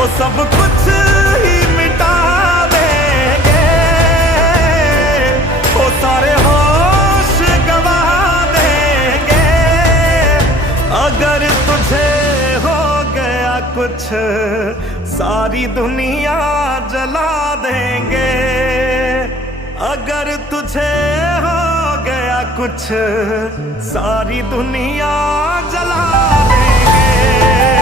वो सब कुछ ही मिटा देंगे, वो सारे होश गवा देंगे। अगर तुझे हो गया कुछ सारी दुनिया जला देंगे। अगर तुझे हो गया कुछ सारी दुनिया जला देंगे।